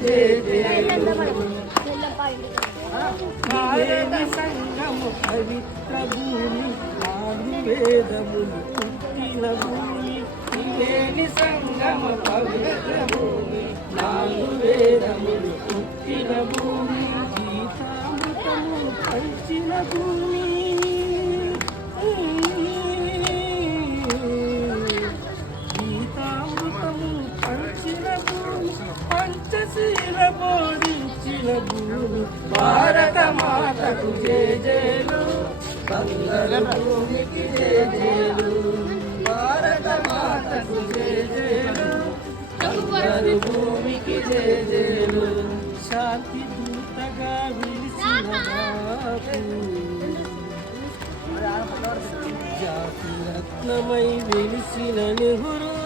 జయ జయలు భారత సంగము పవిత్ర భూమి నాలుగు వేదములు పుట్టిన భూమి ఇదేని సంగమ పవిత్ర భూమి నాలుగు వేదములు పుట్టిన భూమి గీతామృతము పంచిన భూమి గీతామృతము పంచిన భూమి పంచశీల బోధించిన భూమి భారత మాతకు జయ జయలు బంగారు భూమికి జయ జయలు భారత మాతకు జయ జయలు బంగారు భూమికి జయ జయలు శాంతి దూతగా విలిసిన జాతి రత్నమై వెలిసిన నెహ్రూ